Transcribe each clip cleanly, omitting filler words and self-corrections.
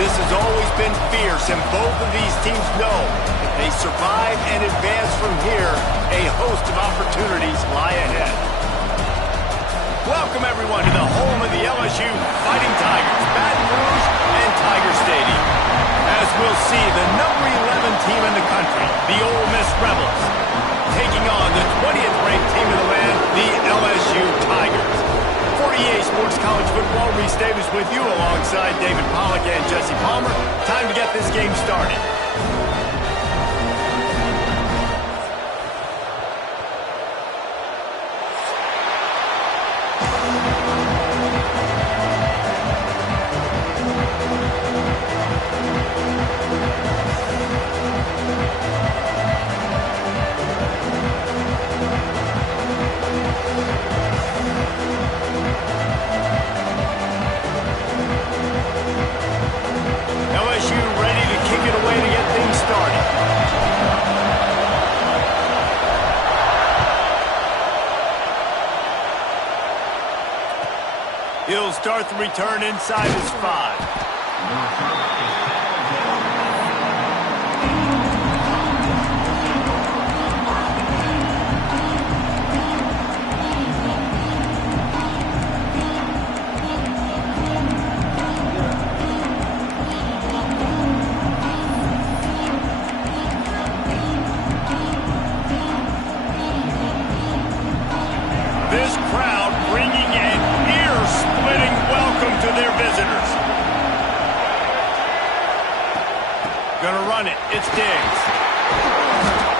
This has always been fierce, and both of these teams know if they survive and advance from here, a host of opportunities lie ahead. Welcome, everyone, to the home of the LSU Fighting Tigers, Baton Rouge and Tiger Stadium. As we'll see, the number 11 team in the country, the Ole Miss Rebels, taking on the 20th ranked team in the land, the LSU Tigers. 48 Sports College Football, Reese Davis with you alongside David Pollack and Jesse Palmer. Time to get this game started. He'll start the return inside his 5. This crowd bringing an ear-splitting welcome to their visitors. Gonna run it. It's Diggs.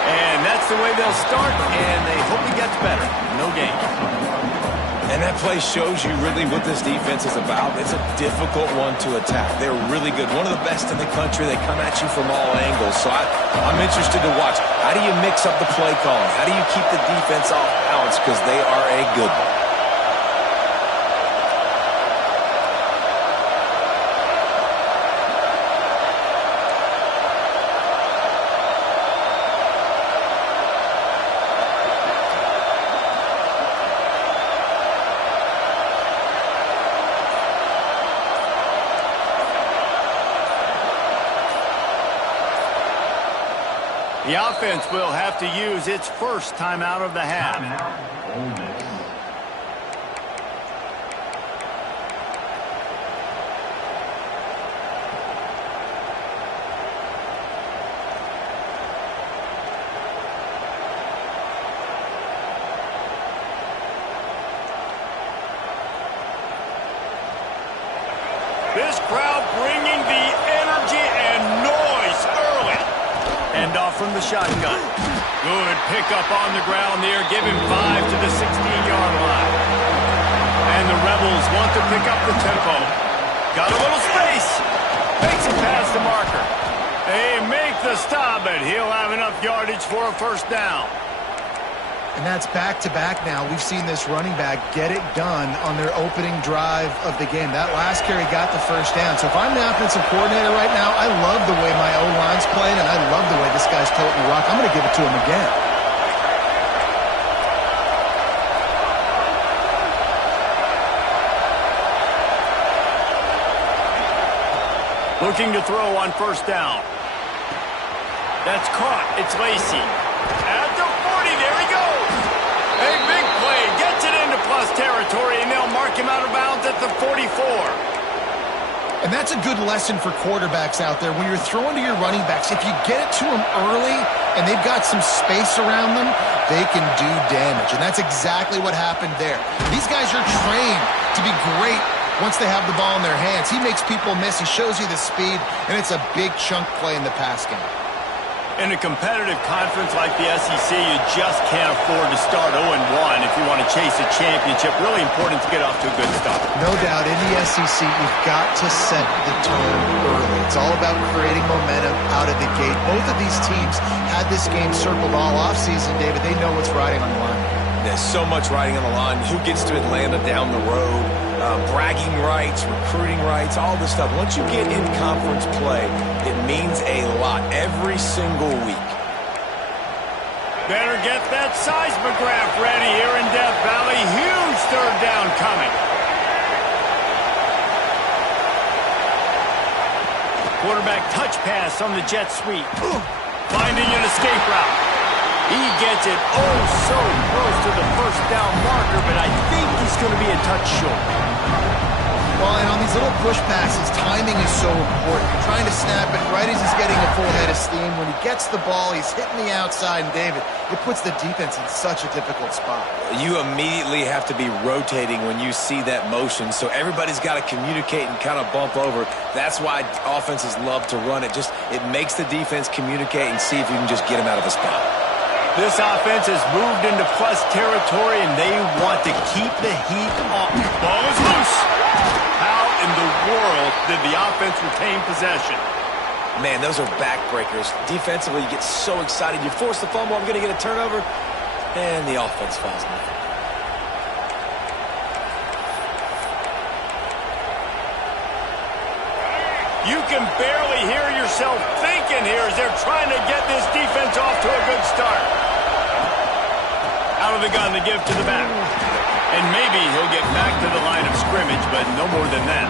And that's the way they'll start, and they hope he gets better. No gain. And that play shows you really what this defense is about. It's a difficult one to attack. They're really good. One of the best in the country. They come at you from all angles. So I'm interested to watch. How do you mix up the play calling? How do you keep the defense off balance? Because they are a good one. The offense will have to use its first timeout of the half. This crowd bringing the energy and noise early. End off from the shotgun. Good pickup on the ground there. Give him 5 to the 16-yard line. And the Rebels want to pick up the tempo. Got a little space. Makes it past the marker. They make the stop, but he'll have enough yardage for a first down. And that's back-to-back now. We've seen this running back get it done on their opening drive of the game. That last carry got the first down. So if I'm the offensive coordinator right now, I love the way my O-line's playing, and I love the way this guy's toting the rock. I'm going to give it to him again. Looking to throw on first down. That's caught. It's Lacey. At the 40, there he goes. A big play. Gets it into plus territory, and they'll mark him out of bounds at the 44. And that's a good lesson for quarterbacks out there. When you're throwing to your running backs, if you get it to them early and they've got some space around them, they can do damage. And that's exactly what happened there. These guys are trained to be great once they have the ball in their hands. He makes people miss. He shows you the speed, and it's a big chunk play in the pass game. In a competitive conference like the SEC, you just can't afford to start 0-1 if you want to chase a championship. Really important to get off to a good start. No doubt, in the SEC, you've got to set the tone early. It's all about creating momentum out of the gate. Both of these teams had this game circled all offseason, David. They know what's riding on the line. There's so much riding on the line. Who gets to Atlanta down the road? Bragging rights, recruiting rights, all this stuff. Once you get in conference play, it means a lot every single week. Better get that seismograph ready here in Death Valley. Huge third down coming. Quarterback touch pass on the jet sweep. Finding an escape route. He gets it so close to the first down marker, but I think he's going to be a touch short. Well, and on these little push passes, timing is so important. You're trying to snap it right as he's getting a full head of steam. When he gets the ball, he's hitting the outside, and David, it puts the defense in such a difficult spot. You immediately have to be rotating when you see that motion, so everybody's got to communicate and kind of bump over. That's why offenses love to run it. It makes the defense communicate and see if you can just get him out of the spot. This offense has moved into plus territory, and they want to keep the heat on. Ball is loose. How in the world did the offense retain possession? Man, those are backbreakers. Defensively, you get so excited. You force the fumble, I'm going to get a turnover, and the offense falls in. You can barely hear yourself thinking here as they're trying to get this defense off to a good start. Out of the gun to give to the back. And maybe he'll get back to the line of scrimmage, but no more than that.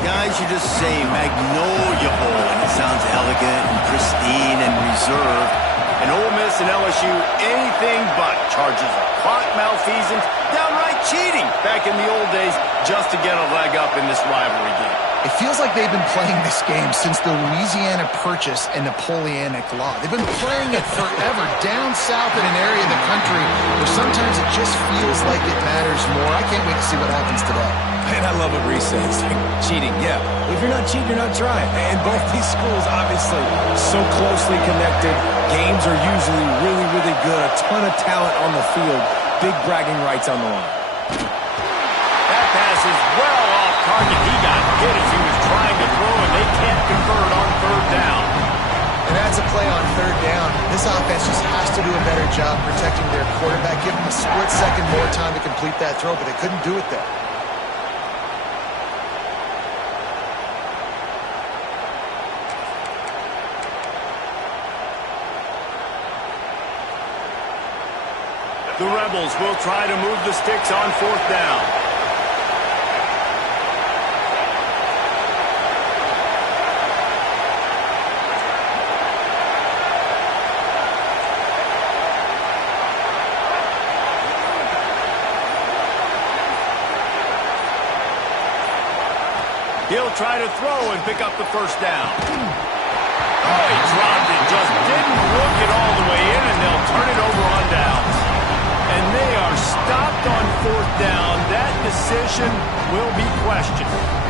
Guys, you just say Magnolia Bowl, and it sounds elegant and pristine and reserved. And Ole Miss and LSU, anything but charges of clock malfeasance, downright cheating back in the old days just to get a leg up in this rivalry game. It feels like they've been playing this game since the Louisiana Purchase and Napoleonic Law. They've been playing it forever down south in an area of the country where sometimes it just feels like it matters more. I can't wait to see what happens today. Man, I love what Reese says. Like, cheating, yeah. If you're not cheating, you're not trying. And both these schools, obviously, so closely connected. Games are usually really, really good. A ton of talent on the field. Big bragging rights on the line. That pass is well off target. He got hit as he was trying to throw, and they can't convert on third down. And that's a play on third down. This offense just has to do a better job protecting their quarterback. Give him a split second more time to complete that throw, but they couldn't do it there. The Rebels will try to move the sticks on fourth down. He'll try to throw and pick up the first down. Oh, he dropped it. Just didn't look it all the way in, and they'll turn it over on downs. And they are stopped on fourth down. That decision will be questioned.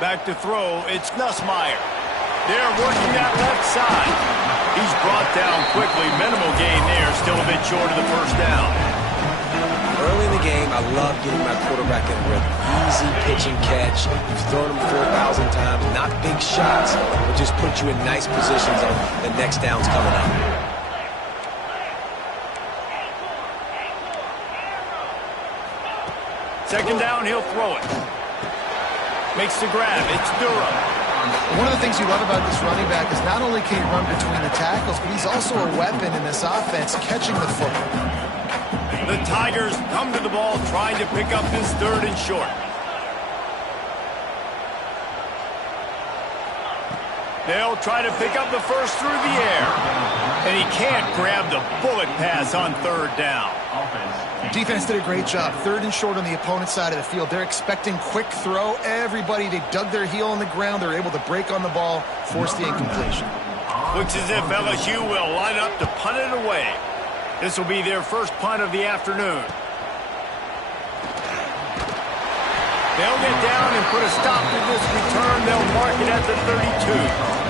Back to throw, it's Nussmeier. They're working that left side. He's brought down quickly. Minimal gain there, still a bit short of the first down. Early in the game, I love getting my quarterback in a rhythm. Easy pitch and catch. You've thrown him 4,000 times. Not big shots, but just put you in nice positions on the next downs coming up. Second down, he'll throw it. Makes the grab. It's Durham. One of the things you love about this running back is not only can he run between the tackles, but he's also a weapon in this offense catching the football. The Tigers come to the ball trying to pick up this third and short. They'll try to pick up the first through the air. And he can't grab the bullet pass on third down. Defense did a great job. Third and short on the opponent's side of the field. They're expecting quick throw. Everybody, they dug their heel on the ground. They're able to break on the ball, force the incompletion. Looks as if LSU will line up to punt it away. This will be their first punt of the afternoon. They'll get down and put a stop to this return. They'll mark it at the 32.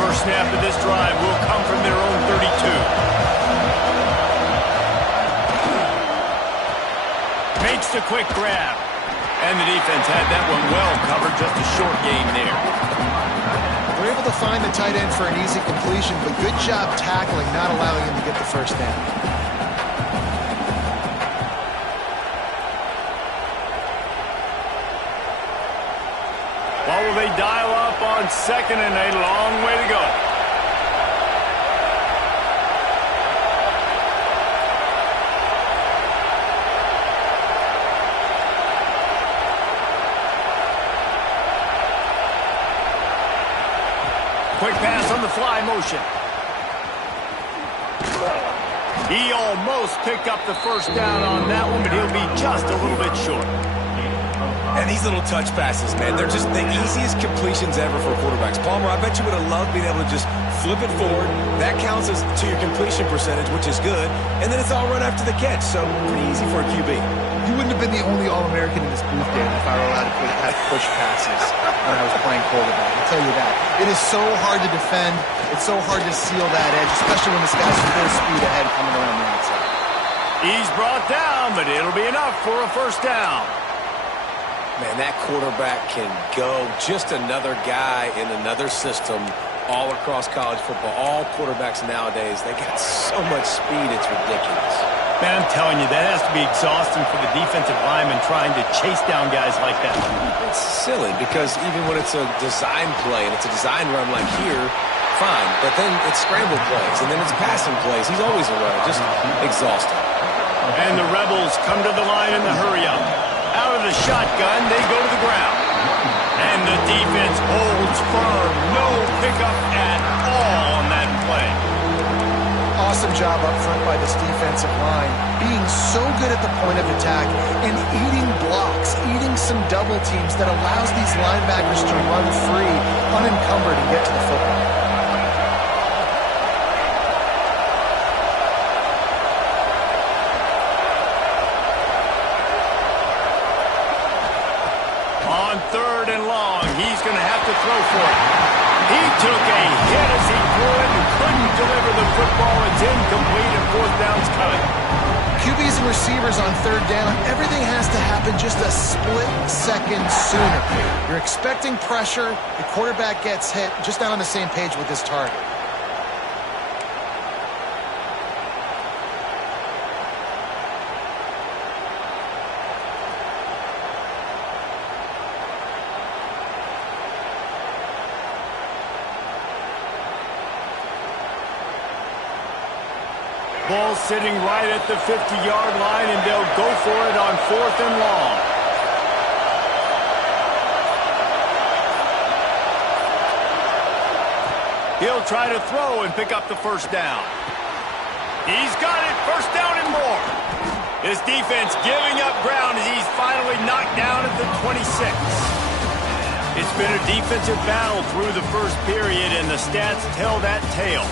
First snap of this drive will come from their own 32. Makes the quick grab. And the defense had that one well covered. Just a short gain there. We're able to find the tight end for an easy completion, but good job tackling, not allowing him to get the first down. Well, will they dial up on 2nd and a long way to go? Quick pass on the fly motion. He almost picked up the first down on that one, but he'll be just a little bit short. And these little touch passes, man, they're just the easiest completions ever for quarterbacks. Palmer, I bet you would have loved being able to just flip it forward. That counts as to your completion percentage, which is good. And then it's all run after the catch, so pretty easy for a QB. You wouldn't have been the only All-American in this booth, Dan, if I were allowed to have push passes when I was playing quarterback. I'll tell you that. It is so hard to defend. It's so hard to seal that edge, especially when this guy's full speed ahead coming around the outside. He's brought down, but it'll be enough for a first down. Man, that quarterback can go. Just another guy in another system all across college football. All quarterbacks nowadays, they got so much speed, it's ridiculous. Man, I'm telling you, that has to be exhausting for the defensive lineman trying to chase down guys like that. It's silly because even when it's a design play and it's a design run like here, fine. But then it's scramble plays and then it's passing plays. He's always a runner, just exhausting. And the Rebels come to the line in the hurry-up. Out of the shotgun, they go to the ground. And the defense holds firm. No pickup at all on that play. Awesome job up front by this defensive line, being so good at the point of attack and eating blocks, eating some double teams that allows these linebackers to run free, unencumbered, and get to the football. On 3rd and long, he's going to have to throw for it. He took a hit as he threw it and couldn't deliver the football. It's incomplete and 4th down's coming. QBs and receivers on 3rd down, everything has to happen just a split second sooner. You're expecting pressure, the quarterback gets hit, just not on the same page with his target. Ball sitting right at the 50-yard line, and they'll go for it on 4th and long. He'll try to throw and pick up the first down. He's got it, first down and more. His defense giving up ground as he's finally knocked down at the 26. It's been a defensive battle through the first period, and the stats tell that tale.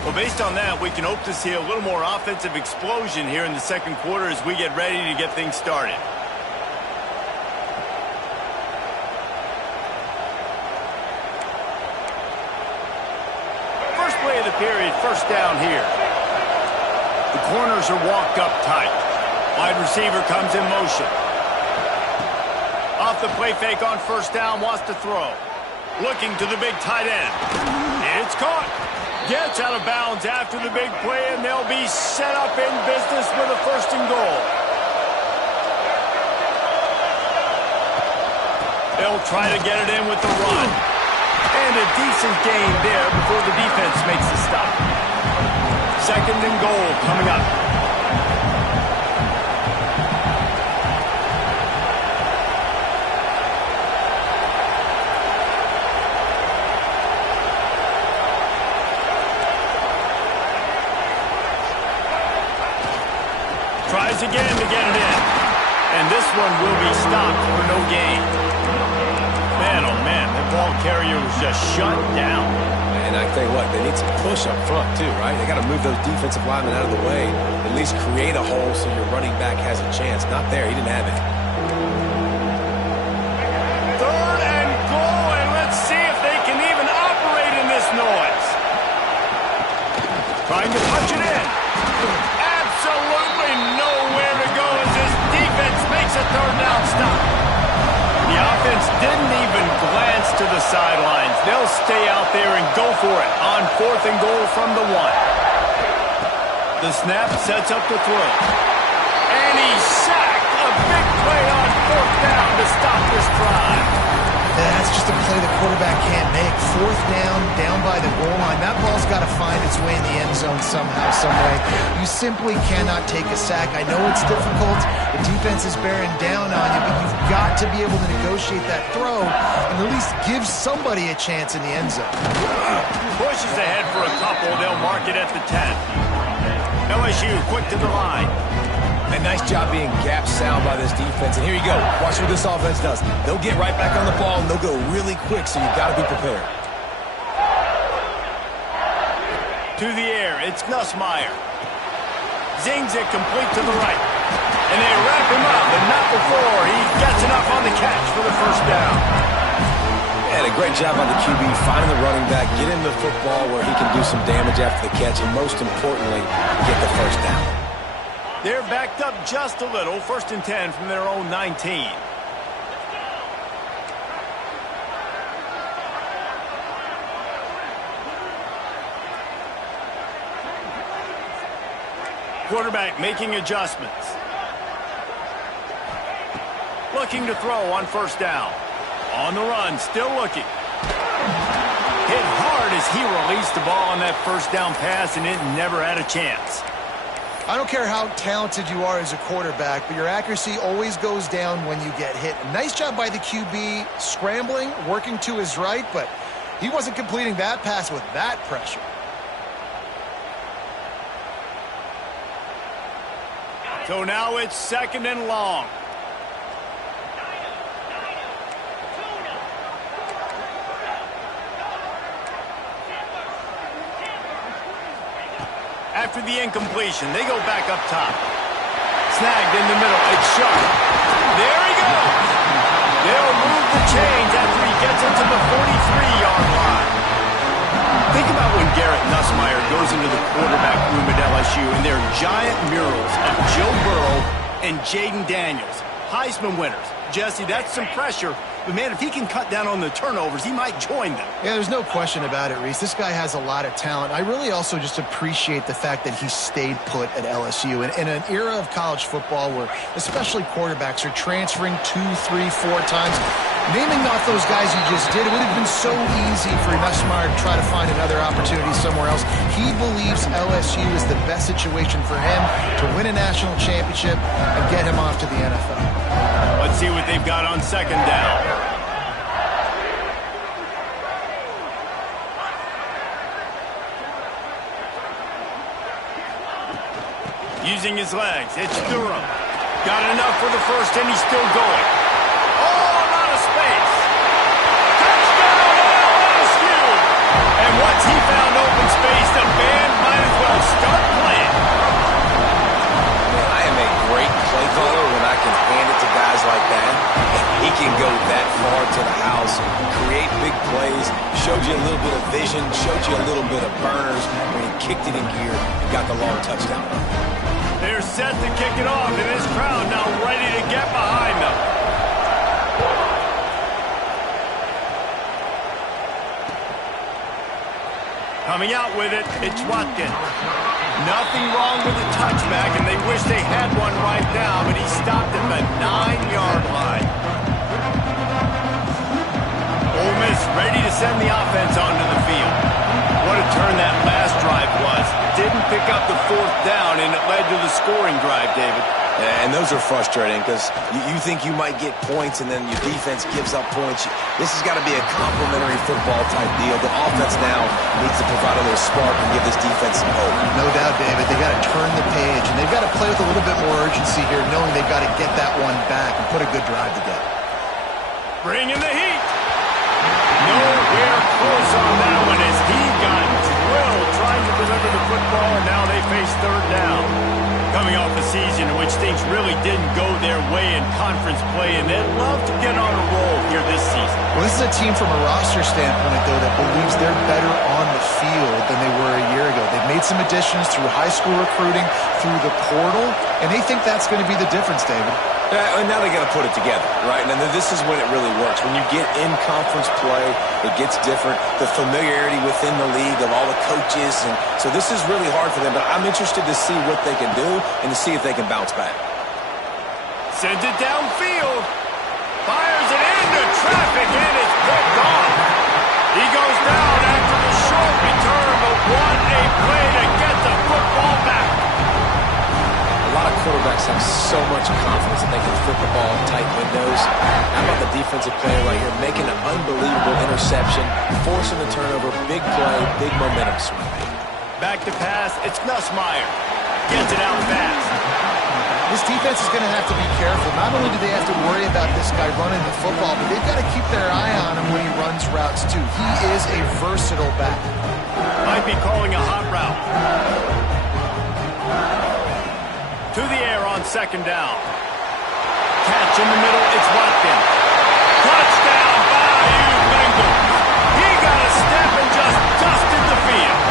Well, based on that, we can hope to see a little more offensive explosion here in the second quarter as we get ready to get things started. First play of the period, first down here. The corners are walked up tight. Wide receiver comes in motion. Off the play fake on first down, wants to throw. Looking to the big tight end. It's caught. Gets out of bounds after the big play, and they'll be set up in business with a 1st and goal. They'll try to get it in with the run. And a decent gain there before the defense makes the stop. 2nd and goal coming up. Tries again to get it in. And this one will be stopped for no gain. Man, oh man, the ball carrier was just shut down. And I tell you what, they need some push up front too, right? They got to move those defensive linemen out of the way. At least create a hole so your running back has a chance. Not there, he didn't have it. 3rd and goal, and let's see if they can even operate in this noise. Trying to punch it in. Absolutely nowhere to go as this defense makes a 3rd down stop. The offense didn't even glance to the sidelines. They'll stay out there and go for it on 4th and goal from the 1. The snap sets up the throw. And he's sacked. A big play on 4th down to stop this drive. That's just a play the quarterback can't make. 4th down by the goal line. That ball's got to find its way in the end zone somehow, some way. You simply cannot take a sack. I know it's difficult. The defense is bearing down on you, but you've got to be able to negotiate that throw and at least give somebody a chance in the end zone. Pushes ahead for a couple. They'll mark it at the 10. LSU quick to the line. A nice job being gap sound by this defense. And here you go. Watch what this offense does. They'll get right back on the ball, and they'll go really quick, so you've got to be prepared. To the air, it's Nussmeier. Zings it complete to the right. And they wrap him up, but not before he gets enough on the catch for the first down. And a great job on the QB, finding the running back, get him the football where he can do some damage after the catch, and most importantly, get the first down. They're backed up just a little. 1st and 10 from their own 19. Quarterback making adjustments. Looking to throw on 1st down. On the run, still looking. Hit hard as he released the ball on that 1st down pass, and it never had a chance. I don't care how talented you are as a quarterback, but your accuracy always goes down when you get hit. Nice job by the QB scrambling, working to his right, but he wasn't completing that pass with that pressure. So now it's 2nd and long. After the incompletion, they go back up top. Snagged in the middle. It's sharp. There he goes. They'll move the chains after he gets into the 43-yard line. Think about when Garrett Nussmeier goes into the quarterback room at LSU, and there are giant murals of Joe Burrow and Jaden Daniels, Heisman winners. Jesse, that's some pressure. But, man, if he can cut down on the turnovers, he might join them. Yeah, there's no question about it, Reese. This guy has a lot of talent. I really also just appreciate the fact that he stayed put at LSU. In an era of college football where especially quarterbacks are transferring 2, 3, 4 times, naming off those guys you just did, it would have been so easy for Nussmeier to try to find another opportunity somewhere else. He believes LSU is the best situation for him to win a national championship and get him off to the NFL. Let's see what they've got on 2nd down. Using his legs, it's Durham. Got enough for the 1st, and he's still going. Oh, I'm out of space. Touchdown, LSU! And once he found open space, the band might as well start playing. Man, I am a great play caller when I can hand it to guys like that. He can go that far to the house, create big plays, showed you a little bit of vision, showed you a little bit of burners when he kicked it in gear and got the long touchdown. They're set to kick it off, and this crowd now ready to get behind them. Coming out with it, it's Watkins. Nothing wrong with the touchback, and they wish they had one right now, but he stopped at the 9-yard line. Ole Miss ready to send the offense onto the field. What a turn that last drive was. Didn't pick up the 4th down, and it led to the scoring drive, David. And those are frustrating because you think you might get points and then your defense gives up points. This has got to be a complementary football type deal. The offense now needs to provide a little spark and give this defense some hope. No doubt, David. They've got to turn the page, and they've got to play with a little bit more urgency here, knowing they've got to get that one back and put a good drive together. Bring in the heat. Nowhere close on that one as he got drilled trying to deliver the football, and now they face 3rd down. Coming off a season in which things really didn't go their way in conference play, and they'd love to get on a roll here this season. Well, this is a team from a roster standpoint, though, that believes they're better on the field than they were a year ago. They've made some additions through high school recruiting, through the portal, and they think that's going to be the difference, David. And now they got to put it together, right? And then this is when it really works. When you get in conference play, it gets different. The familiarity within the league of all the coaches. And so this is really hard for them. But I'm interested to see what they can do and to see if they can bounce back. Sends it downfield. Fires it into traffic, and it's picked off. He goes down after the short return, but what a play to get the football back. A lot of quarterbacks have so much confidence that they can flip the ball in tight windows. How about the defensive player right here making an unbelievable interception, forcing the turnover, big play, big momentum swing. Back to pass, it's Nussmeier. Gets it out fast. This defense is going to have to be careful. Not only do they have to worry about this guy running the football, but they've got to keep their eye on him when he runs routes, too. He is a versatile back. Might be calling a hot route. To the air on second down. Catch in the middle, it's Watkins. Touchdown, Bayou Bengals. He got a step and just dusted the field.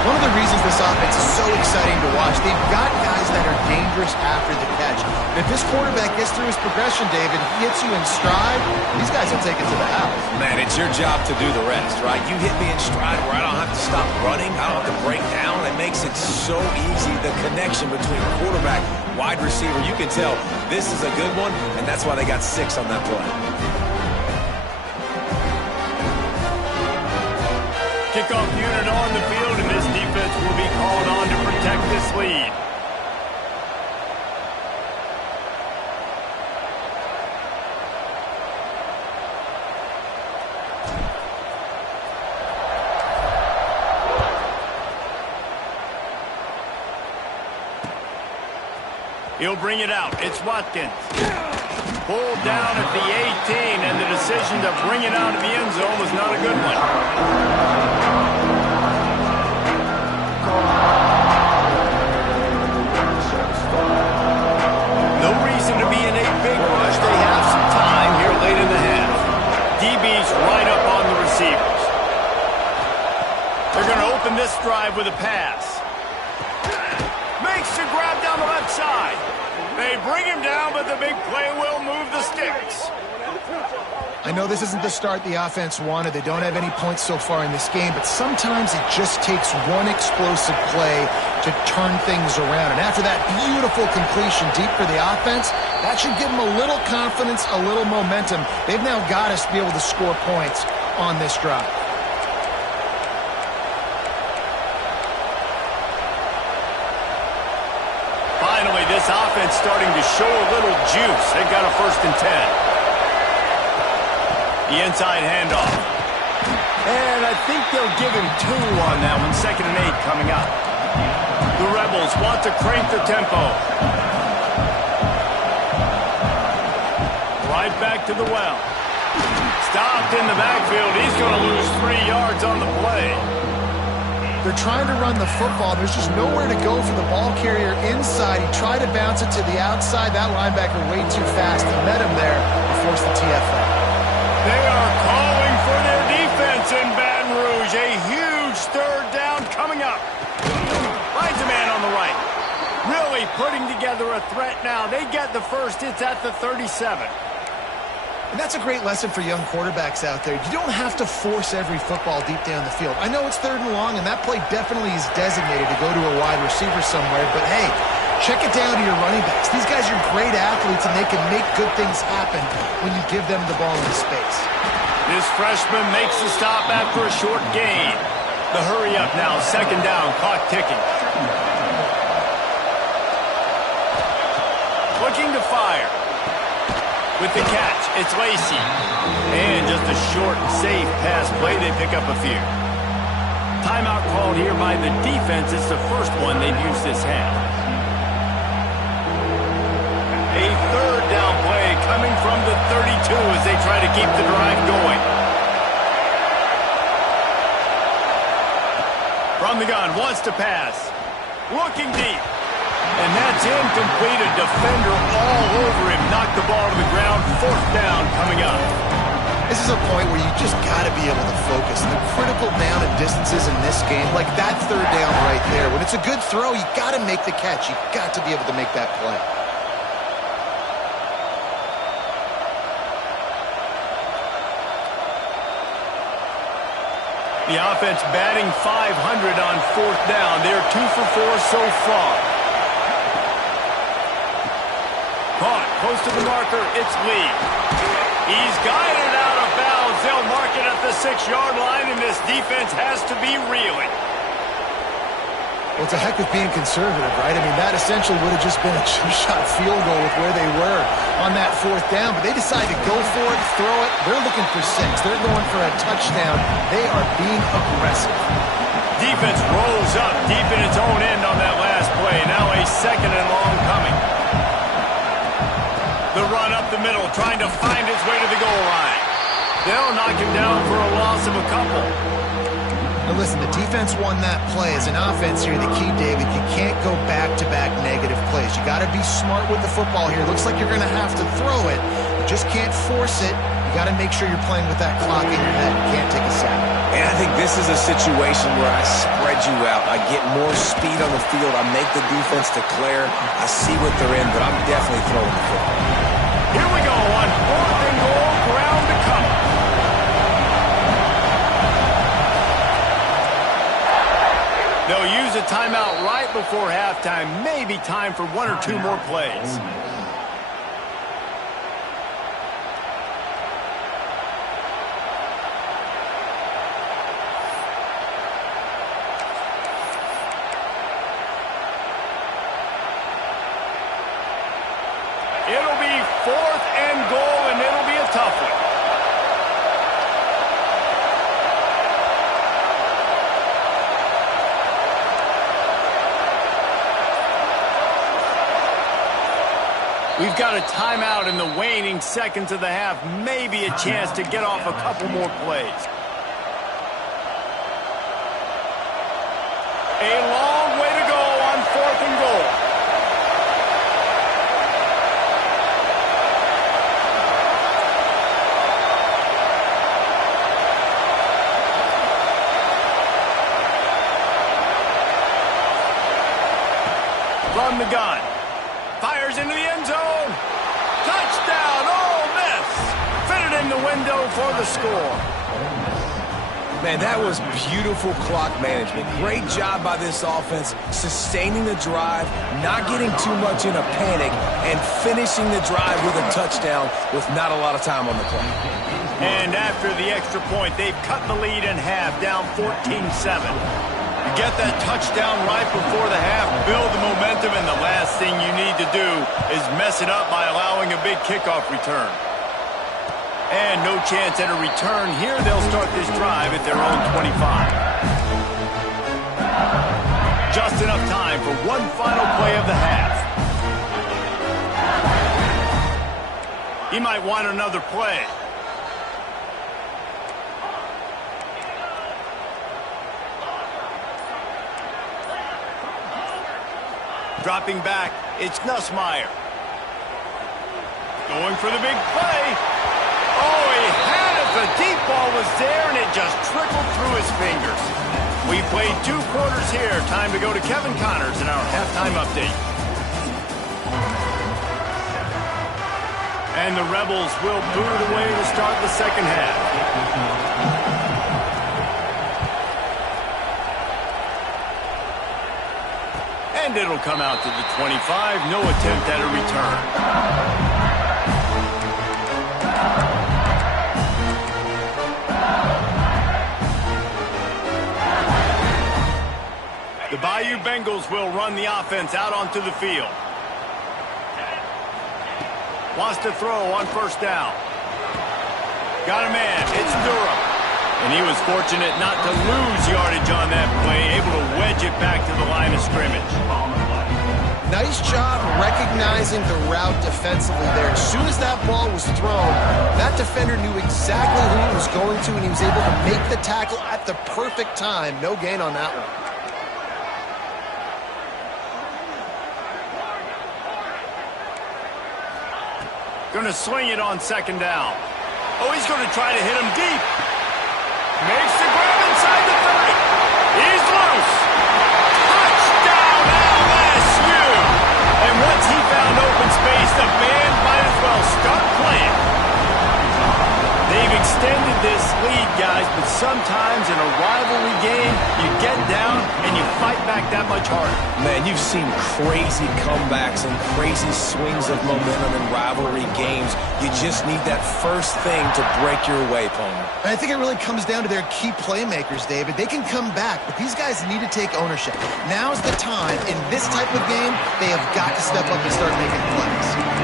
One of the reasons this offense is so exciting to watch, they've got guys that are dangerous after the catch. And if this quarterback gets through his progression, David, he hits you in stride, these guys will take it to the house. Man, it's your job to do the rest, right? You hit me in stride where I don't have to stop running. I don't have to break down. It makes it so easy, the connection between quarterback, wide receiver. You can tell this is a good one, and that's why they got 6 on that play. Kickoff unit on the field, and this defense will be called on to protect this lead. He'll bring it out. It's Watkins. Pulled down at the 18, and the decision to bring it out of the end zone was not a good one. No reason to be in a big rush. They have some time here late in the half. DB's right up on the receivers. They're going to open this drive with a pass. Makes the grab down the left side. They bring him down, but the big play will move the sticks. I know this isn't the start the offense wanted. They don't have any points so far in this game, but sometimes it just takes one explosive play to turn things around. And after that beautiful completion deep for the offense, that should give them a little confidence, a little momentum. They've now got us to be able to score points on this drive. Finally, this offense starting to show a little juice. They've got a 1st and 10. The inside handoff. And I think they'll give him 2 on that one. 2nd and 8 coming up. The Rebels want to crank the tempo. Right back to the well. Stopped in the backfield. He's going to lose 3 yards on the play. They're trying to run the football. There's just nowhere to go for the ball carrier inside. He tried to bounce it to the outside. That linebacker way too fast. He met him there and forced the TFL. They are calling for their defense in Baton Rouge. A huge 3rd down coming up. Finds a man on the right. Really putting together a threat now. They get the first. It's at the 37. And that's a great lesson for young quarterbacks out there. You don't have to force every football deep down the field. I know it's 3rd and long, and that play definitely is designated to go to a wide receiver somewhere, but hey, check it down to your running backs. These guys are great athletes, and they can make good things happen when you give them the ball in space. This freshman makes the stop after a short gain. The hurry up now, 2nd down, clock ticking. Looking to fire. With the catch, it's Lacey. And just a short, safe pass play, they pick up a few. Timeout called here by the defense. It's the first one they've used this half. A 3rd down play coming from the 32 as they try to keep the drive going. From the gun, wants to pass. Looking deep. And that's incomplete. A defender all over him. Knocked the ball to the ground. 4th down coming up. This is a point where you just got to be able to focus. The critical down and distances in this game, like that third down right there. When it's a good throw, you got to make the catch. You got to be able to make that play. The offense batting .500 on fourth down. They're 2 for 4 so far. Caught close to the marker. It's Lee. He's guided out of bounds. They'll mark it at the 6-yard line, and this defense has to be reeling. Well, it's a heck of being conservative, right? I mean, that essentially would have just been a two-shot field goal with where they were on that fourth down, but they decided to go for it, throw it. They're looking for 6. They're going for a touchdown. They are being aggressive. Defense rolls up deep in its own end on that last play. Now a 2nd and long coming. The run up the middle, trying to find its way to the goal line. They'll knock him down for a loss of a couple. Now listen, the defense won that play. As an offense here, the key, David, you can't go back-to-back negative plays. You got to be smart with the football here. Looks like you're going to have to throw it. You just can't force it. You got to make sure you're playing with that clock in your head. You can't take a sack. And I think this is a situation where I spread you out. I get more speed on the field. I make the defense declare. I see what they're in, but I'm definitely throwing the football. Here we go on 4th and goal, ground to cover. They'll use a timeout right before halftime. Maybe time for 1 or 2 more plays. It'll be 4th and goal, and it'll be a tough one. We've got a timeout in the waning seconds of the half. Maybe a chance to get off a couple more plays. A long way to go on 4th and goal. From the gun. Fires into the end zone. Touchdown, Ole Miss. Fitted in the window for the score. Man, that was beautiful clock management. Great job by this offense, sustaining the drive, not getting too much in a panic, and finishing the drive with a touchdown with not a lot of time on the clock. And after the extra point, they've cut the lead in half, down 14-7. You get that touchdown right before the half, build the momentum, and the last thing you need to do is mess it up by allowing a big kickoff return. And no chance at a return here. They'll start this drive at their own 25. Just enough time for one final play of the half. He might want another play. Dropping back, it's Nussmeier. Going for the big play. Oh, he had it. The deep ball was there, and it just trickled through his fingers. We played 2 quarters here. Time to go to Kevin Connors in our halftime update. And the Rebels will boot it away to start the second half. And it'll come out to the 25. No attempt at a return. The Bayou Bengals will run the offense out onto the field. Wants to throw on first down. Got a man. It's Durham. And he was fortunate not to lose yardage on that play, able to wedge it back to the line of scrimmage. Nice job recognizing the route defensively there. As soon as that ball was thrown, that defender knew exactly who he was going to, and he was able to make the tackle at the perfect time. No gain on that one. Going to swing it on second down. Oh, he's going to try to hit him deep. Makes the grab inside the 30. He's loose. Touchdown, LSU. And once he found open space, the band might as well start playing. They've extended this lead, guys, but sometimes in a rivalry game, you get down and you fight back that much harder. Man, you've seen crazy comebacks and crazy swings of momentum in rivalry games. You just need that first thing to break your way, Palmer. And I think it really comes down to their key playmakers, David. They can come back, but these guys need to take ownership. Now's the time. In this type of game, they have got to step up and start making plays.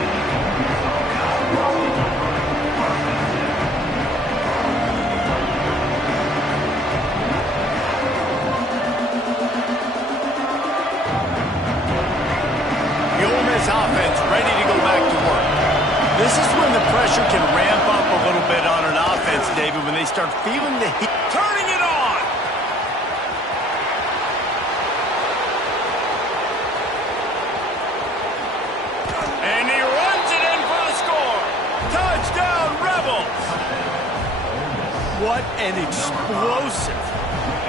Offense ready to go back to work. This is when the pressure can ramp up a little bit on an offense, David, when they start feeling the heat. Turning it on! And he runs it in for the score! Touchdown, Rebels! What an explosive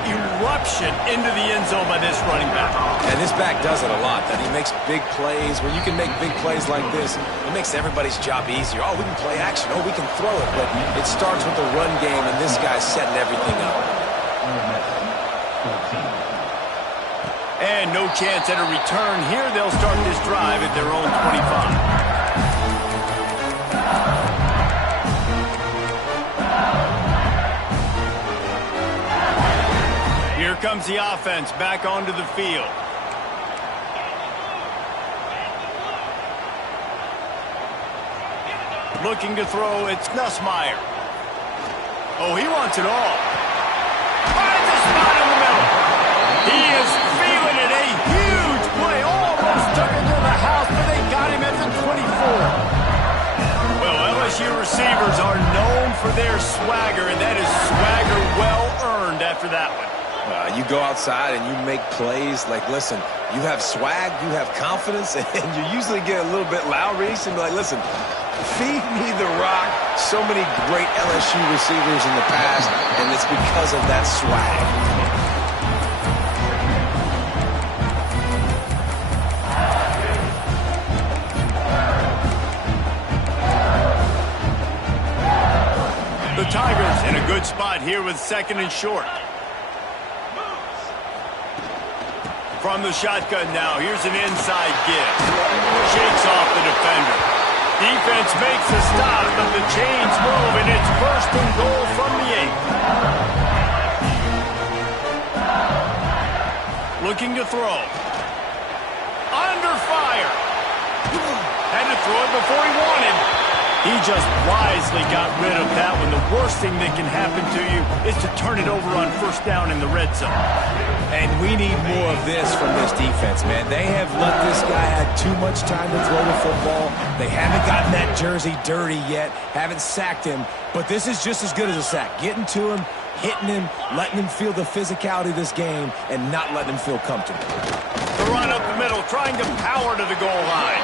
eruption into the end zone by this running back. And this back does it a lot, that he makes big plays. When you can make big plays like this, it makes everybody's job easier. Oh, we can play action. Oh, we can throw it. But it starts with the run game, and this guy's setting everything up. And no chance at a return here. They'll start this drive at their own 25. Here comes the offense back onto the field. Looking to throw, it's Nussmeier. Oh, he wants it all. Finds a spot in the middle. He is feeling it. A huge play. Almost took it to the house, but they got him at the 24. Well, LSU receivers are known for their swagger, and that is swagger well earned after that one. You go outside and you make plays. Like, listen, you have swag, you have confidence, and you usually get a little bit loud. Reese and be like, listen, feed me the rock. So many great LSU receivers in the past, and it's because of that swag. The Tigers in a good spot here with second and short. From the shotgun now, here's an inside give. Shakes off the defender. Defense makes a stop, but the chains move, and it's first and goal from the 8. Looking to throw. Under fire. Had to throw it before he wanted. He just wisely got rid of that one. The worst thing that can happen to you is to turn it over on first down in the red zone. And we need more of this from this defense, man. They have let this guy have too much time to throw the football. They haven't gotten that jersey dirty yet, haven't sacked him, but this is just as good as a sack. Getting to him, hitting him, letting him feel the physicality of this game, and not letting him feel comfortable. The run up the middle, trying to power to the goal line.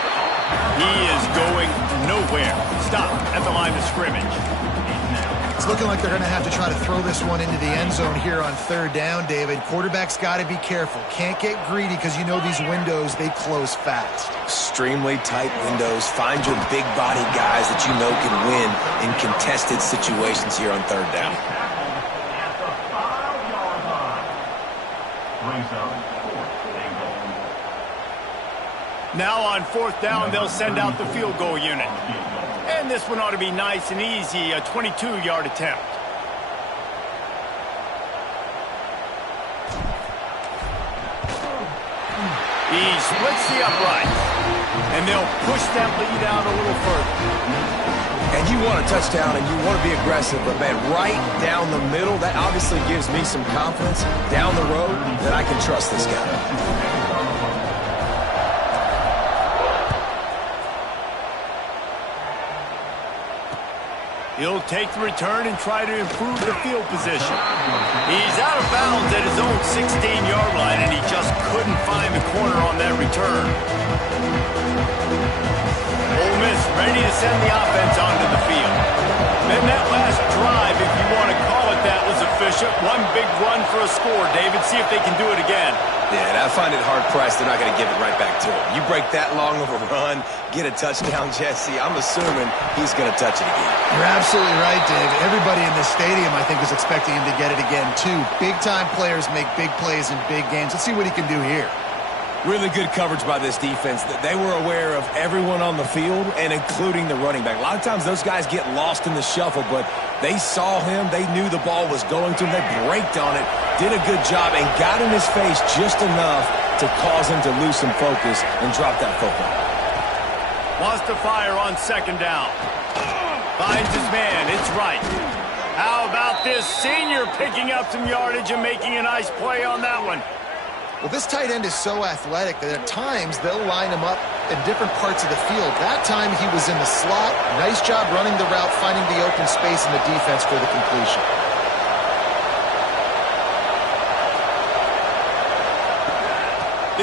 He is going nowhere. Stop at the line of scrimmage. It's looking like they're going to have to try to throw this one into the end zone here on third down, David. Quarterback's got to be careful. Can't get greedy because you know these windows, they close fast. Extremely tight windows. Find your big body guys that you know can win in contested situations here on third down. Now on fourth down, they'll send out the field goal unit. And this one ought to be nice and easy, a 22-yard attempt. He splits the uprights, and they'll push that lead out a little further. And you want a touchdown, and you want to be aggressive, but, man, right down the middle, that obviously gives me some confidence down the road that I can trust this guy. He'll take the return and try to improve the field position. He's out of bounds at his own 16-yard line, and he just couldn't find the corner on that return. Ole Miss ready to send the offense onto the field. And that last drive, if you want to call it that, was efficient. One big run for a score, David. See if they can do it again. Yeah, and I find it hard-pressed they're not going to give it right back to him. You break that long of a run, get a touchdown, Jesse, I'm assuming he's going to touch it again. You're absolutely right, Dave. Everybody in this stadium, I think, is expecting him to get it again, too. Big-time players make big plays in big games. Let's see what he can do here. Really good coverage by this defense. They were aware of everyone on the field, and including the running back. A lot of times those guys get lost in the shuffle, but they saw him. They knew the ball was going to him. They braked on it, did a good job, and got in his face just enough to cause him to lose some focus and drop that football. Wants to fire on second down. Finds his man. It's right. How about this senior picking up some yardage and making a nice play on that one? Well, this tight end is so athletic that at times they'll line him up in different parts of the field. That time he was in the slot. Nice job running the route, finding the open space in the defense for the completion.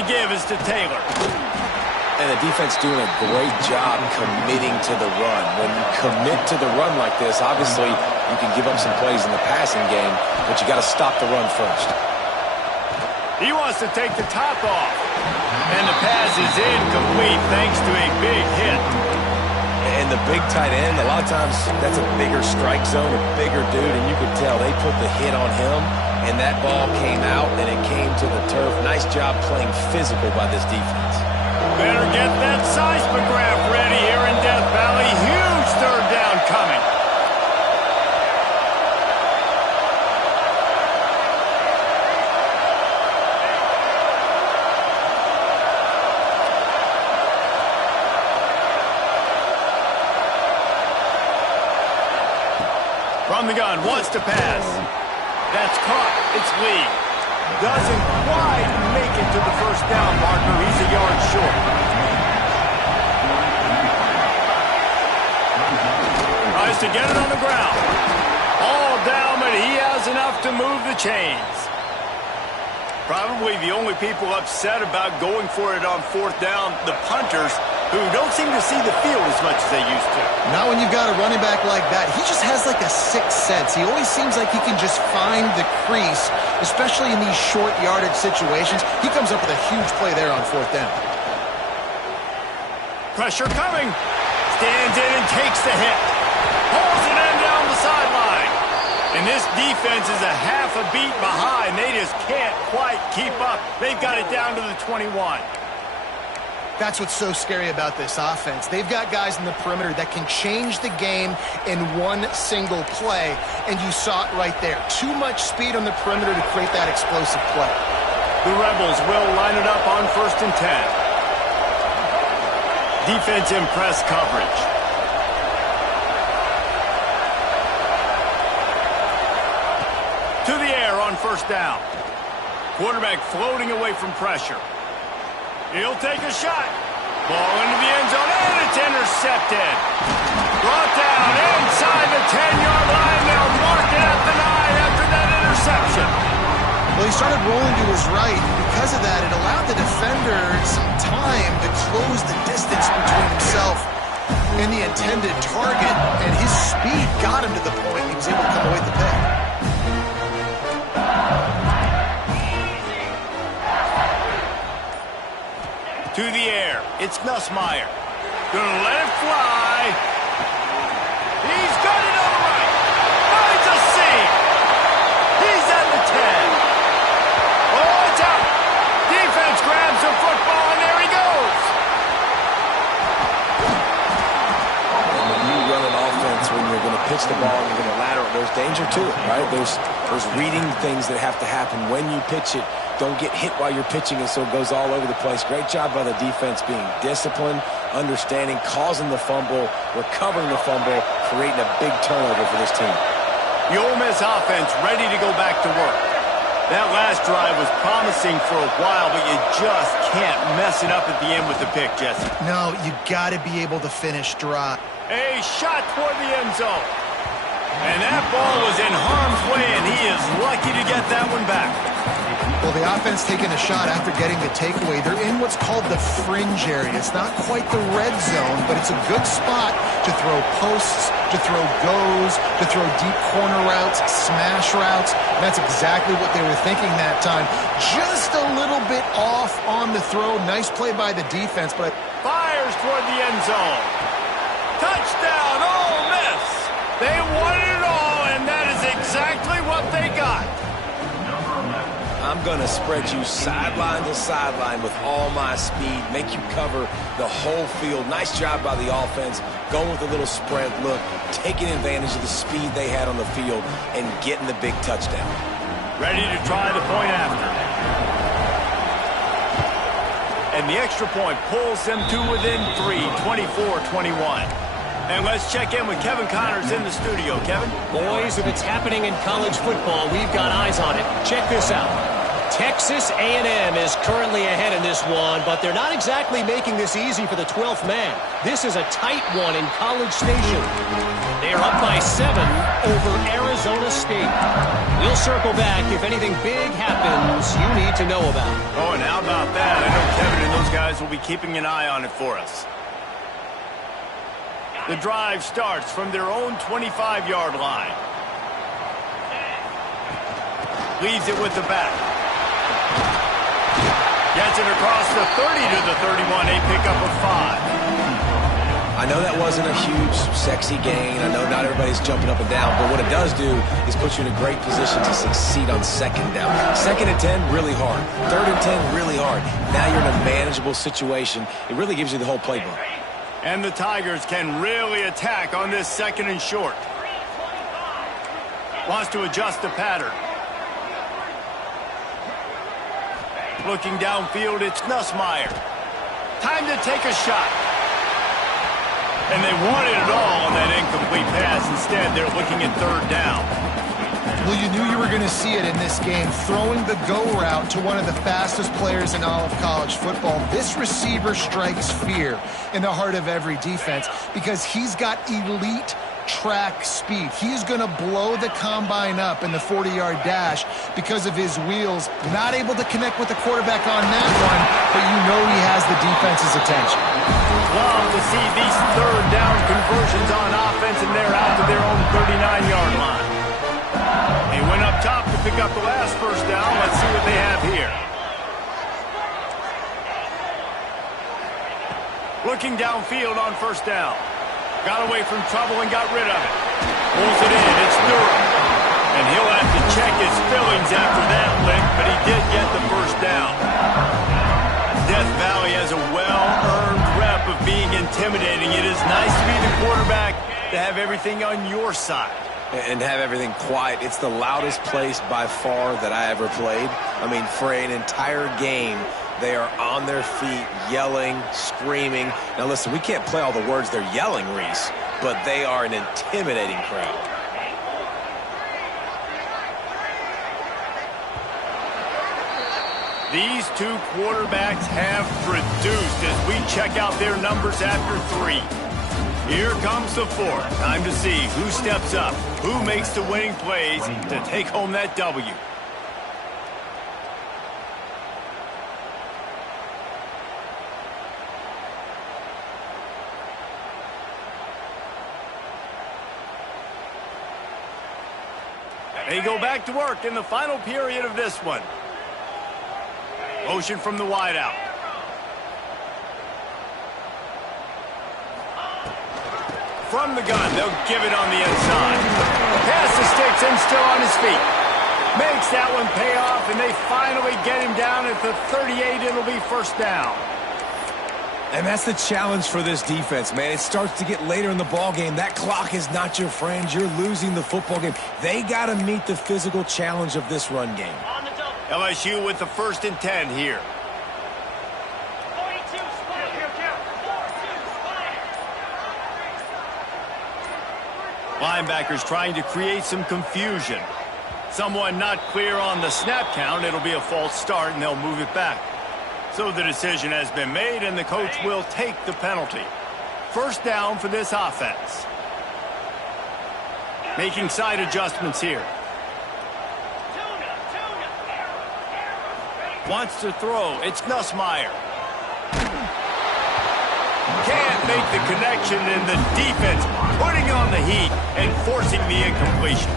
The give is to Taylor. And the defense doing a great job committing to the run. When you commit to the run like this, obviously you can give up some plays in the passing game, but you got to stop the run first. He wants to take the top off. And the pass is incomplete thanks to a big hit. And the big tight end, a lot of times that's a bigger strike zone, a bigger dude, and you could tell they put the hit on him, and that ball came out, and it came to the turf. Nice job playing physical by this defense. Better get that seismograph ready here in Death Valley. Huge third down coming. From the gun, wants to pass. That's caught. It's Lee. Doesn't quite make it to the first down marker. He's a yard short. Tries to get it on the ground. All down, but he has enough to move the chains. Probably the only people upset about going for it on fourth down, the punters, who don't seem to see the field as much as they used to. Now when you've got a running back like that, he just has like a sixth sense. He always seems like he can just find the crease, especially in these short yardage situations. He comes up with a huge play there on fourth down. Pressure coming. Stands in and takes the hit. Pulls it in down the sideline. And this defense is a half a beat behind. They just can't quite keep up. They've got it down to the 21. That's what's so scary about this offense. They've got guys in the perimeter that can change the game in one single play, and you saw it right there. Too much speed on the perimeter to create that explosive play. The Rebels will line it up on 1st and 10. Defense in press coverage. To the air on 1st down. Quarterback floating away from pressure. He'll take a shot. Ball into the end zone, and it's intercepted. Brought down inside the 10-yard line. They'll mark it at the 9 after that interception. Well, he started rolling to his right. Because of that, it allowed the defender some time to close the distance between himself and the intended target, and his speed got him to the point he was able to come away with the pick. To the air. It's Nussmeier. Gonna let it fly. He's got it on the right. Finds a seam. He's at the 10. Oh, it's out. Defense grabs the football, and there he goes. And when you run an offense, when you're going to pitch the ball and you're going to lateral, there's danger to it, right? There's reading things that have to happen when you pitch it. Don't get hit while you're pitching it, so it goes all over the place. Great job by the defense being disciplined, understanding, causing the fumble, recovering the fumble, creating a big turnover for this team. The Ole Miss offense ready to go back to work. That last drive was promising for a while, but you just can't mess it up at the end with the pick, Jesse. No, you got to be able to finish dry. A shot toward the end zone. And that ball was in harm's way, and he is lucky to get that one back. Well, the offense taking a shot after getting the takeaway. They're in what's called the fringe area. It's not quite the red zone, but it's a good spot to throw posts, to throw goes, to throw deep corner routes, smash routes. That's exactly what they were thinking that time. Just a little bit off on the throw. Nice play by the defense, but Fires toward the end zone. Touchdown, Ole Miss. They wanted it all, and that is exactly what they got. I'm going to spread you sideline to sideline with all my speed, make you cover the whole field. Nice job by the offense, going with a little spread look, taking advantage of the speed they had on the field, and getting the big touchdown. Ready to try the point after. And the extra point pulls them to within 3, 24-21. And let's check in with Kevin Connors in the studio. Kevin? Boys, if it's happening in college football, we've got eyes on it. Check this out. Texas A&M is currently ahead in this one, but they're not exactly making this easy for the 12th man. This is a tight one in College Station. They are up by 7 over Arizona State. We'll circle back if anything big happens you need to know about. Oh, and how about that? I know Kevin and those guys will be keeping an eye on it for us. The drive starts from their own 25-yard line. Leaves it with the back. Gets it across the 30 to the 31. A pickup of 5. I know that wasn't a huge, sexy gain. I know not everybody's jumping up and down, but what it does do is put you in a great position to succeed on second down. 2nd and 10, really hard. 3rd and 10, really hard. Now you're in a manageable situation. It really gives you the whole playbook. And the Tigers can really attack on this 2nd and short. Wants to adjust the pattern. Looking downfield, it's Nussmeier. Time to take a shot. And they wanted it all on that incomplete pass. Instead, they're looking at 3rd down. well, you knew you were going to see it in this game. Throwing the go route to one of the fastest players in all of college football. This receiver strikes fear in the heart of every defense because he's got elite track speed. He's going to blow the combine up in the 40-yard dash because of his wheels. Not able to connect with the quarterback on that one, but you know he has the defense's attention. Love to see these 3rd down conversions on offense, and they're out to their own 39-yard line. They went up top to pick up the last 1st down. Let's see what they have here. Looking downfield on 1st down. Got away from trouble and got rid of it. Pulls it in. It's Durham. And he'll have to check his fillings after that lick, but he did get the 1st down. Death Valley has a well-earned rep of being intimidating. It is nice to be the quarterback, to have everything on your side. And have everything quiet. It's the loudest place by far that I ever played. I mean, for an entire game, they are on their feet, yelling, screaming. Now, listen, we can't play all the words they're yelling, Reese, but they are an intimidating crowd. These two quarterbacks have produced as we check out their numbers after 3. Here comes the 4th. Time to see who steps up, who makes the winning plays to take home that W. They go back to work in the final period of this one. Motion from the wideout. From the gun, they'll give it on the inside. Pass the sticks and still on his feet. Makes that one pay off, and they finally get him down at the 38. It'll be 1st down. And that's the challenge for this defense, man. It starts to get later in the ball game. That clock is not your friend. You're losing the football game. They got to meet the physical challenge of this run game. LSU with the 1st and 10 here. Linebackers trying to create some confusion. Someone not clear on the snap count. It'll be a false start, and they'll move it back. So the decision has been made, and the coach will take the penalty. 1st down for this offense. Making side adjustments here. Wants to throw. It's Nussmeier. Can't make the connection, and the defense putting on the heat and forcing the incompletion.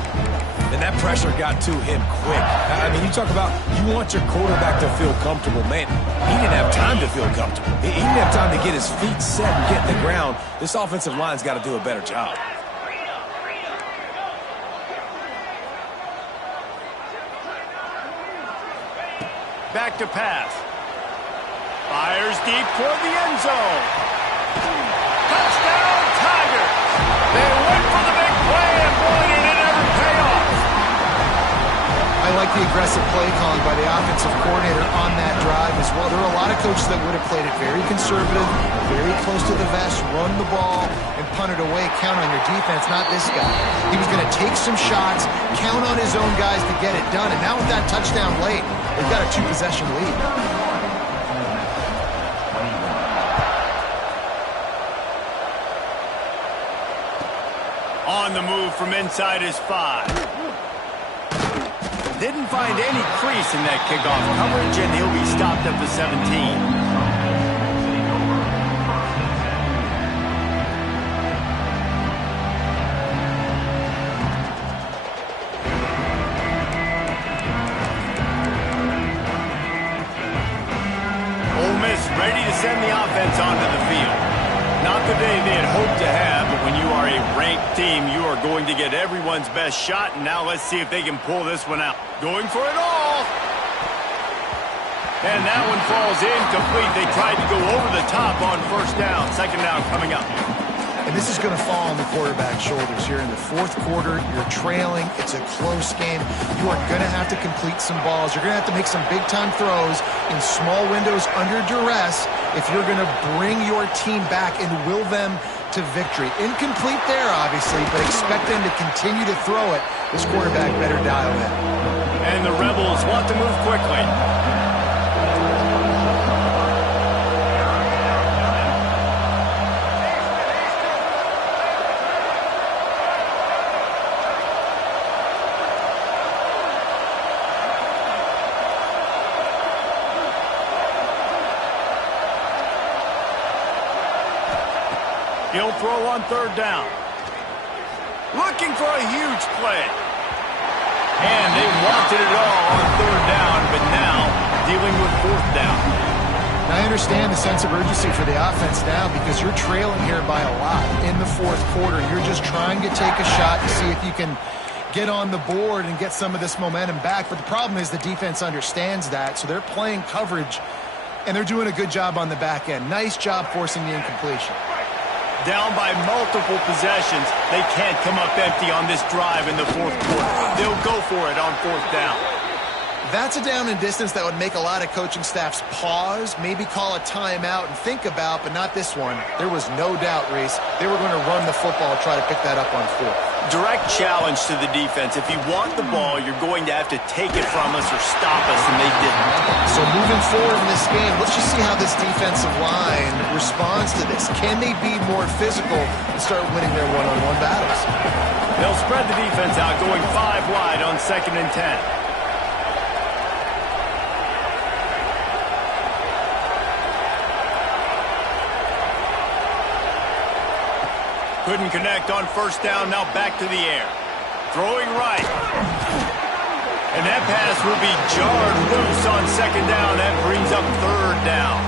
And that pressure got to him quick. I mean, you talk about you want your quarterback to feel comfortable. Man, he didn't have time to feel comfortable. He didn't have time to get his feet set and get in the ground. This offensive line's got to do a better job. Back to pass. Fires deep toward the end zone. Touchdown, Tigers! They went for the big play, and boy, did it ever pay off. I like the aggressive play calling by the offensive coordinator on that drive as well. There are a lot of coaches that would have played it very conservative, very close to the vest, run the ball, and punt it away. Count on your defense, not this guy. He was going to take some shots, count on his own guys to get it done, and now with that touchdown late, they've got a 2-possession lead. On the move from inside his 5. Didn't find any crease in that kickoff coverage, and he'll be stopped at the 17. Ole Miss ready to send the offense onto the field. Not the day they had hoped to have, but when you are a ranked team, you are going to get everyone's best shot, and now let's see if they can pull this one out. Going for it all. And that one falls incomplete. They tried to go over the top on first down. Second down coming up. And this is going to fall on the quarterback's shoulders here in the fourth quarter. You're trailing. It's a close game. You are going to have to complete some balls. You're going to have to make some big-time throws in small windows under duress if you're going to bring your team back and will them to victory. Incomplete there, obviously, but expect them to continue to throw it. This quarterback better dial in. And the Rebels want to move quickly. He'll throw on third down. Looking for a huge play. And they wanted it all on third down, but now dealing with fourth down. Now, I understand the sense of urgency for the offense now because you're trailing here by a lot in the fourth quarter. You're just trying to take a shot to see if you can get on the board and get some of this momentum back. But the problem is the defense understands that, so they're playing coverage, and they're doing a good job on the back end. Nice job forcing the incompletion. Down by multiple possessions. They can't come up empty on this drive in the fourth quarter. They'll go for it on fourth down. That's a down and distance that would make a lot of coaching staffs pause, maybe call a timeout and think about, but not this one. There was no doubt, Reese, they were going to run the football, try to pick that up on fourth. Direct challenge to the defense. If you want the ball, you're going to have to take it from us or stop us, and they didn't. So moving forward in this game, let's just see how this defensive line responds to this. Can they be more physical and start winning their one-on-one battles? They'll spread the defense out, going 5 wide on 2nd and 10. Couldn't connect on first down, now back to the air. Throwing right. And that pass will be jarred loose on second down. That brings up third down.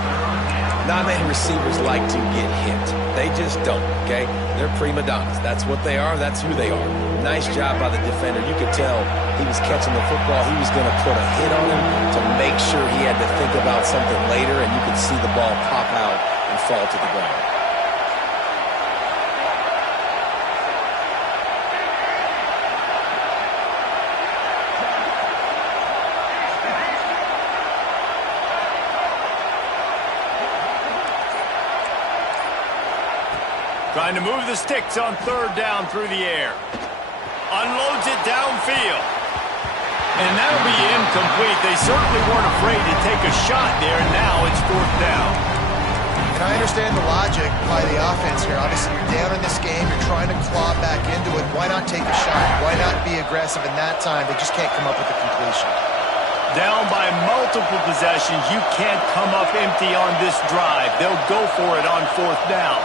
Not many receivers like to get hit. They just don't, okay? They're prima donnas. That's what they are. That's who they are. Nice job by the defender. You could tell he was catching the football. He was going to put a hit on him to make sure he had to think about something later, and you could see the ball pop out and fall to the ground. Trying to move the sticks on third down through the air. Unloads it downfield. And that'll be incomplete. They certainly weren't afraid to take a shot there, and now it's fourth down. And I understand the logic by the offense here. Obviously, you're down in this game. You're trying to claw back into it. Why not take a shot? Why not be aggressive in that time? They just can't come up with a completion. Down by multiple possessions. You can't come up empty on this drive. They'll go for it on fourth down.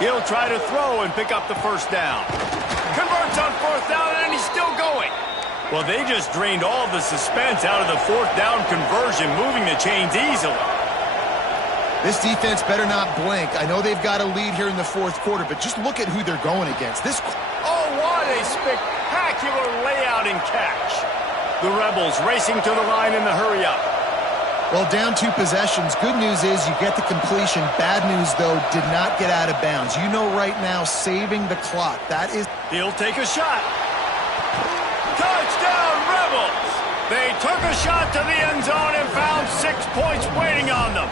He'll try to throw and pick up the first down. Converts on fourth down, and he's still going. Well, they just drained all the suspense out of the fourth down conversion, moving the chains easily. This defense better not blink. I know they've got a lead here in the fourth quarter, but just look at who they're going against. Oh, what a spectacular layout and catch. The Rebels racing to the line in the hurry-up. Well, down 2 possessions. Good news is you get the completion. Bad news, though, did not get out of bounds. You know right now, saving the clock. That is... He'll take a shot. Touchdown, Rebels! They took a shot to the end zone and found 6 points waiting on them.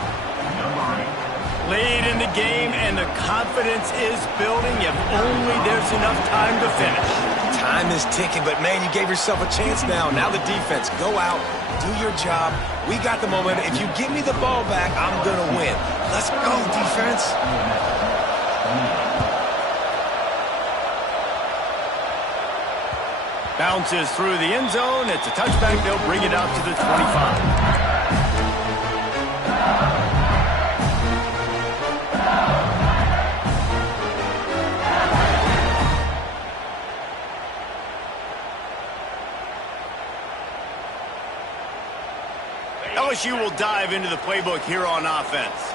Lead in the game, and the confidence is building if only there's enough time to finish. Time is ticking, but, man, you gave yourself a chance now. Now the defense, go out, do your job. We got the momentum. If you give me the ball back, I'm going to win. Let's go, defense. Bounces through the end zone. It's a touchback. They'll bring it out to the 25. LSU will dive into the playbook here on offense.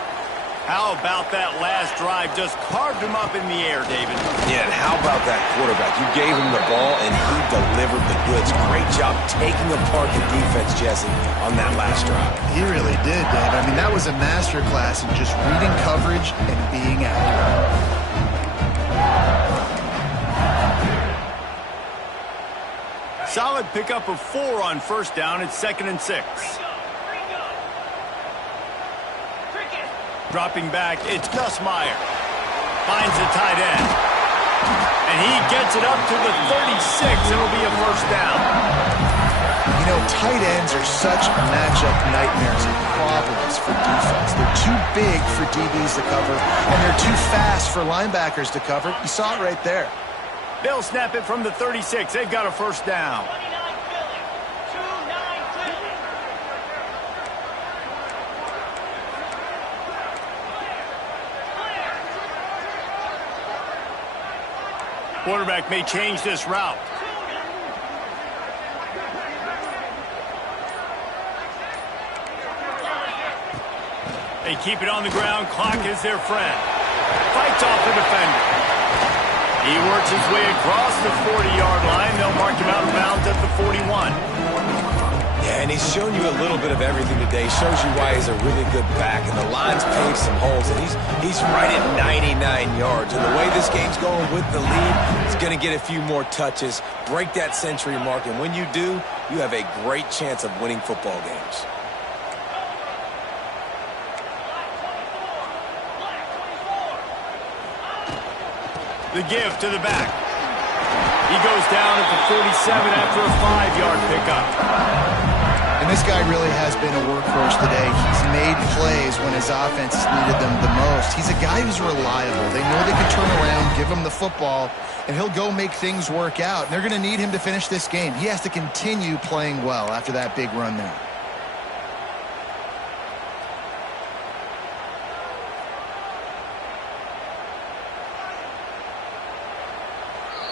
How about that last drive? Just carved him up in the air, David. Yeah, and how about that quarterback? You gave him the ball, and he delivered the goods. Great job taking apart the defense, Jesse, on that last drive. He really did, Dave. I mean, that was a masterclass in just reading coverage and being accurate. Solid pickup of 4 on first down. It's 2nd and 6. Dropping back, it's Gus Meyer. Finds the tight end. And he gets it up to the 36. It'll be a first down. You know, tight ends are such matchup nightmares and problems for defense. They're too big for DBs to cover, and they're too fast for linebackers to cover. You saw it right there. They'll snap it from the 36. They've got a first down. Quarterback may change this route. They keep it on the ground. Clock is their friend. Fights off the defender. He works his way across the 40-yard line. They'll mark him out of bounds at the 41. Yeah, and he's shown you a little bit of everything today. Shows you why he's a really good back, and the line's paved some holes, and he's right at 99 yards. And the way this game's going with the lead, he's going to get a few more touches, break that century mark, and when you do, you have a great chance of winning football games. The give to the back. He goes down at the 47 after a 5-yard pickup. And this guy really has been a workhorse today. He's made plays when his offense has needed them the most. He's a guy who's reliable. They know they can turn around, give him the football, and he'll go make things work out. And they're going to need him to finish this game. He has to continue playing well after that big run there.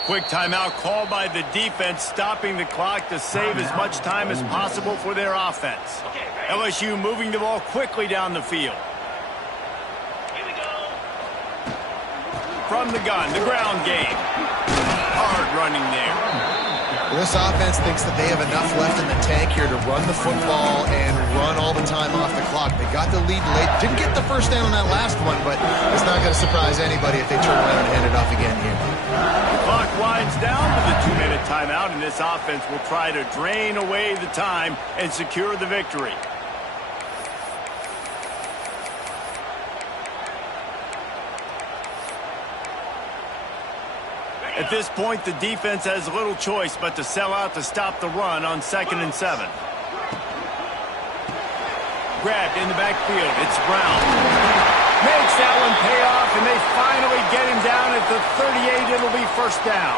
Quick timeout called by the defense, stopping the clock to save as much time as possible for their offense. LSU moving the ball quickly down the field. From the gun, the ground game. Hard running there. Well, this offense thinks that they have enough left in the tank here to run the football and run all the time off the clock. They got the lead late. Didn't get the first down on that last one, but it's not going to surprise anybody if they turn around and hand it off again here. The clock winds down to the 2-minute timeout, and this offense will try to drain away the time and secure the victory. At this point, the defense has little choice but to sell out to stop the run on 2nd and 7. Grabbed in the backfield. It's Brown. Makes that one pay off, and they finally get him down at the 38. It'll be first down.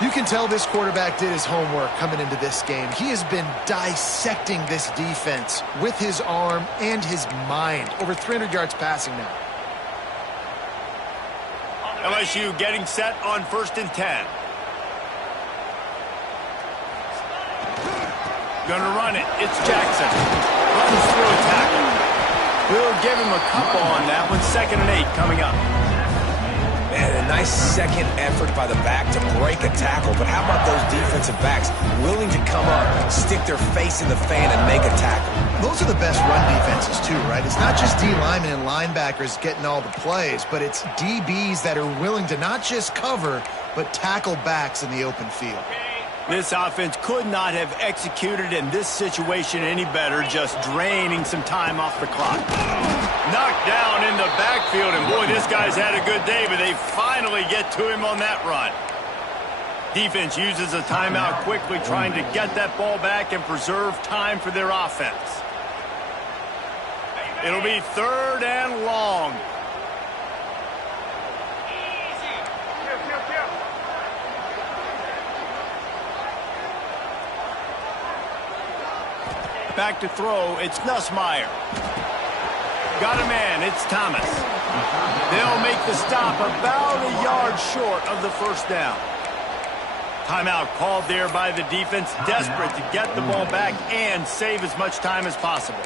You can tell this quarterback did his homework coming into this game. He has been dissecting this defense with his arm and his mind. Over 300 yards passing now. LSU getting set on 1st and 10. Gonna run it. It's Jackson. Runs through a tackle. We'll give him a couple on that one. 2nd and 8 coming up. Man, a nice second effort by the back to break a tackle. But how about those defensive backs willing to come up, stick their face in the fan, and make a tackle? Those are the best run defenses, too, right? It's not just D linemen and linebackers getting all the plays, but it's DBs that are willing to not just cover, but tackle backs in the open field. This offense could not have executed in this situation any better, just draining some time off the clock. Knocked down in the backfield, and boy, this guy's had a good day, but they finally get to him on that run. Defense uses a timeout quickly, trying to get that ball back and preserve time for their offense. It'll be 3rd and long. Back to throw, it's Nussmeier. Got a man, it's Thomas. They'll make the stop about a yard short of the 1st down. Timeout called there by the defense, desperate to get the ball back and save as much time as possible.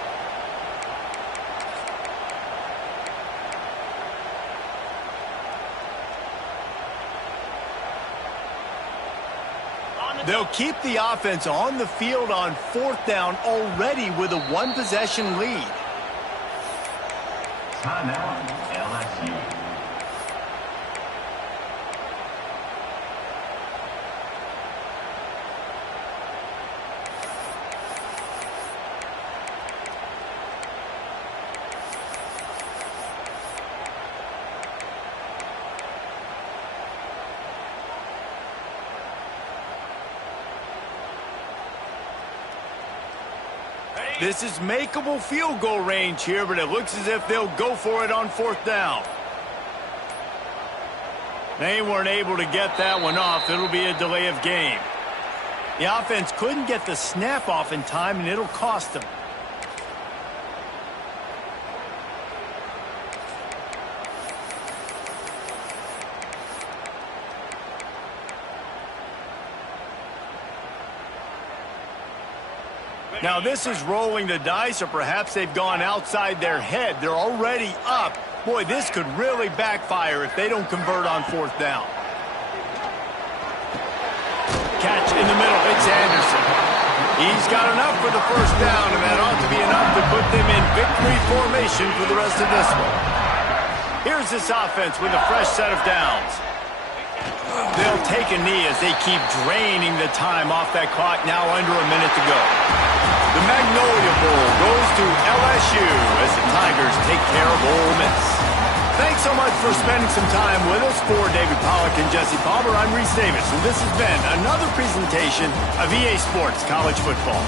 They'll keep the offense on the field on 4th down already with a 1-possession lead. Timeout, LSU. This is makeable field goal range here, but it looks as if they'll go for it on 4th down. They weren't able to get that one off. It'll be a delay of game. The offense couldn't get the snap off in time, and it'll cost them. Now, this is rolling the dice, or perhaps they've gone outside their head. They're already up. Boy, this could really backfire if they don't convert on 4th down. Catch in the middle. It's Anderson. He's got enough for the 1st down, and that ought to be enough to put them in victory formation for the rest of this one. Here's this offense with a fresh set of downs. They'll take a knee as they keep draining the time off that clock, now under a minute to go. The Magnolia Bowl goes to LSU as the Tigers take care of Ole Miss. Thanks so much for spending some time with us. For David Pollack and Jesse Palmer, I'm Reese Davis, and this has been another presentation of EA Sports College Football.